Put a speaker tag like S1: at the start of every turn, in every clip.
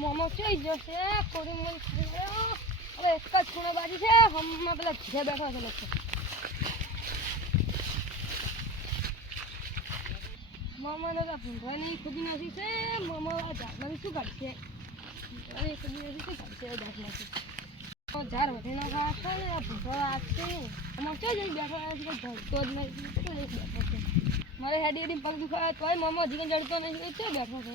S1: મોમો જોઈ જશે કોરી મોલ હવે એક જ ખૂણે બાજી છે. હમણાં પેલા ઘે બેઠા છે લોકો. મામાને તો ભૂંગવાની ખુદી નથી છે. મામા આ ઝાડમાંથી શું કાઢશે? અરે ખુદી નથી શું કાઢશે એ તો ઝાડ વધી ના ખાશે ને, આ ભૂંડવા આપશે આમાં ચો જઈ બેઠો છે? જ નહીં. બેઠો છે. મારે હેડી હેડી પગ દુખાવે તોય મામા કંઈ જડતો નહીં. ચો બેઠો છે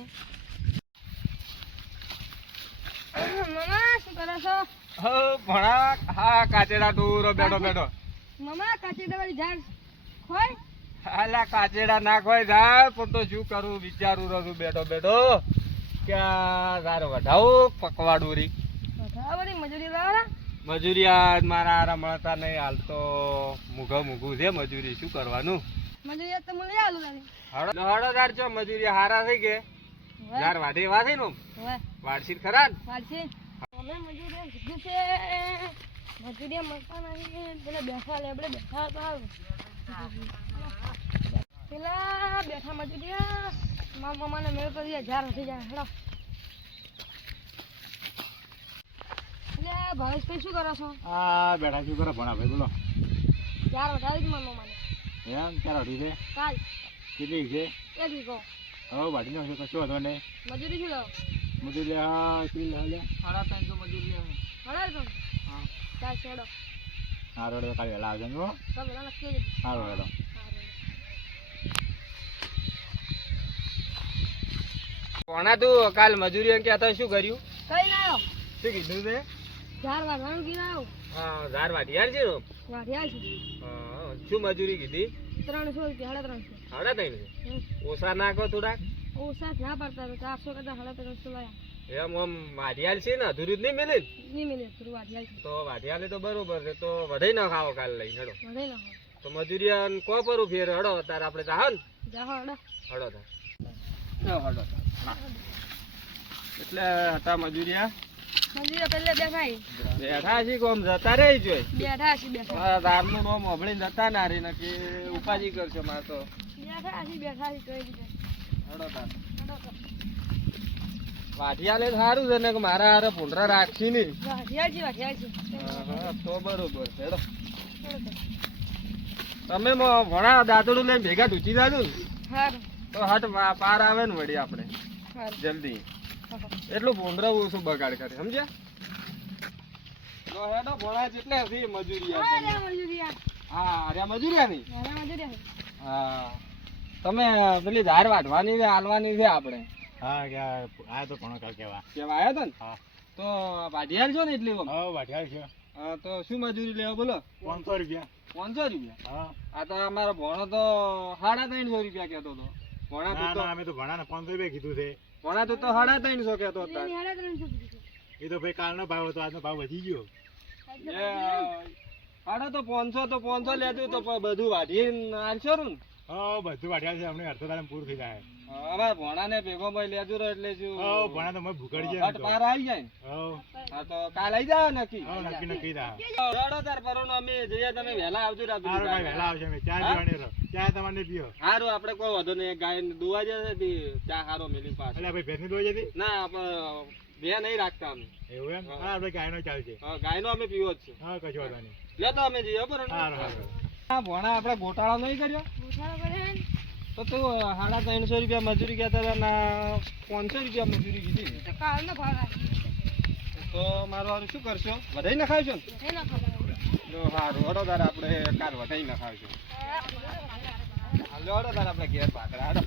S1: મામા શું કરો છો?
S2: હો ભણા હા કાચેડા ટૂરો બેઠો બેઠો.
S1: મમા કાચેડા વાળી ઝાડ ખોય
S2: હાલા કાચેડા નાખોય થાય પણ તો શું કરું વિચારું રહું બેઠો બેઠો. કે આ તારે વઢાવું? પકવાડું રી
S1: આ મજૂરી લાવવાના?
S2: મજૂરી આજ મારા હારા મળતા નહીં હાલ તો મૂઘો મૂઘું છે મજૂરી શું કરવાનું?
S1: મજૂરી તો મને આલુ લાગે
S2: હળો હળો તાર છો મજૂરી હારા થઈ કે જાર વાઢી વાથી નું
S1: હવે
S2: ખરા ને?
S1: અમે મજૂરી કીધું છે મજૂરી મળતા નથી પેલા બેઠા લે આપણે બેઠા તો હારું. પેલા બેઠા મજૂરી મારા મમ્માને મેળ કરી હજાર નથી જાય હેડો એટલે ભાવેશભાઈ શું કરો છો?
S3: આ બેઠા શું કરો ભણા ભાઈ બોલો.
S1: ચાર જ મારા મામાને
S3: એમ ચાર વધી છે?
S1: કાલ.
S3: કેટલી છે?
S1: એક વીઘો.
S3: હવે વાટી નાખશો કશું વાંધો નહીં.
S1: મજૂરી શું લો
S3: મજૂરી આ કેટલી લે
S2: સાડા ત્રણસો મજૂરી
S1: લે તો.
S3: હા.
S1: ચાલ છેડો.
S3: સારો રેડો કાલે વહેલા આવજો ને હો.
S1: જ
S2: કોણા તું. કાલ મજૂરી એમ કહેતા શું કર્યું?
S1: કઈ ના આવ્યો
S2: શું કીધું તે?
S1: ચાર વાઢવાનું કીધું આવ્યો
S2: હા ધાર વાઢિયાર છે ને
S1: વાઢ્યા છે.
S2: હા, શું મજૂરી કીધી?
S1: ત્રણસો રૂપિયા સાડા ત્રણસો.
S2: સાડા ત્રણ છે
S1: હમ.
S2: ઓછા નાખો થોડાક.
S1: ઓછા ના પડતા તો ચારસો કરતા સાડા ત્રણસો લાયા.
S2: એમ આમ વાઢિયાલ છે ને અધૂરું જ નહીં મિલે?
S1: નહીં મિલે થોડું વાઢ્યા છે.
S2: તો વાઢિયાલે તો બરોબર છે તો વધે ના ખાવો કાલ લઈને હડો
S1: વધે ના
S2: તો મજૂરિયાન કો પરું ફેર હડો તાર આપણે જાહ ને?
S1: જાહો અડા
S2: હડો તો. હડો એટલે હતા મજૂરિયા?
S1: મંદિરે પહેલે બેઠા.
S2: બેઠા છે કોમ જતા રહી જોઈ
S1: બેઠા છે બેઠા
S2: દારનું નામ હોભળીને જતા ના રે ને કે ઉપાજી કરશો મારે તો.
S1: બેઠા છે બેઠા છે તો.
S2: વાઢિયાલે સારું છે ને કે મારા હારે ભૂંડરા રાખી
S1: ની વાઢિયાજી વાઢ્યા
S2: હા, હા, તો બરોબર હેડો. તમે મ- ભણા દાંતડું લઈને ભેગા ધૂચી દાદું તો હટ પાર આવે ને વળી આપણે. જલ્દી.
S1: હા, હા.
S2: એટલું ભૂંડરા ઓછું બગાડ કરે સમજ્યા? હેડો ભોળા જેટલે હતી મજૂરી હા મજૂરી ની
S1: મજૂરિયા.
S2: હા. તમે પેલી ધાર વાઢવાની છે હાલવાની છે આપણે.
S3: હા કે આ તો ઘણો કાલ કેવા.
S2: કેવા આવ્યા તો ને?
S3: હા.
S2: તો વાઢિયાર છો ને એટલી
S3: હા વાઢિયાર છે.
S2: હા તો શું મજૂરી લેવા બોલો?
S3: પાંચસો રૂપિયા.
S2: પાંચસો રૂપિયા?
S3: હા.
S2: આ તો અમારો ભણો તો સાડા ત્રણસો રૂપિયા કહેતો હતો. ભણા
S3: ના
S2: તો
S3: અમે તો ભણા ને પાંચસો રૂપિયા કીધું છે.
S2: ભણા તો સાડા ત્રણસો કહેતો હતો.
S1: ત્રણસો કીધું
S3: એ તો ભાઈ કાલનો ભાવ હતો આજનો ભાવ વધી ગયો.
S2: સાડા તો પાંચસો તો પાંચસો લેતું તો બધું વાઢીને આલશો ને?
S3: હા બધું વાઢ્યા છે અમને અડધો પૂરું થઈ જાય.
S2: અમારે ભણાને ભેગો ભાઈ લેજો એટલે શું
S3: હા ભણા તો મેં ભૂખડ જાય
S2: હટ પાર આવી જાય. ને.
S3: હા
S2: હા તો કાલ આવી જાવ નક્કી.
S3: હા નક્કી નક્કી થા
S2: રડો તાર પરોનો અમે જઈએ તમે વહેલા આવજો
S3: સારું ભાઈ વહેલા આવજો અમે. ચા પીવાની રહો. ચા તમને પીઓ.
S2: સારું આપણે કોઈ વધો નહીં. ગાય દુવા જશે તે ચા હારો મેલી પાસ
S3: એટલે ભાઈ ભેંસની દુવા જતી?
S2: ના આપણે બે નહીં રાખતા અમે.
S3: એવું એમ? હા. ગાય ગાયનો ચાલશે.
S2: હા, ગાયનો અમે પીવો જ છે.
S3: હા કશો વાંધો નહીં.
S2: લે તો અમે જઈએ બરોબર
S3: સારું
S2: હા ભણા આપણે ગોટાળો નહીં કર્યો?
S1: ને.
S2: તો તું સાડા ત્રણસો રૂપિયા મજૂરી કહેતા હતા ના પાંચસો રૂપિયા મજૂરી કીધી.
S1: તો
S2: મારું હારું શું કરશો? વધાઈ નખાવશો ને? સારું હડો તારે આપણે કાર વધાઈ નખાવશો હાલો હડો તારે આપણે ઘેર પાકડા હડો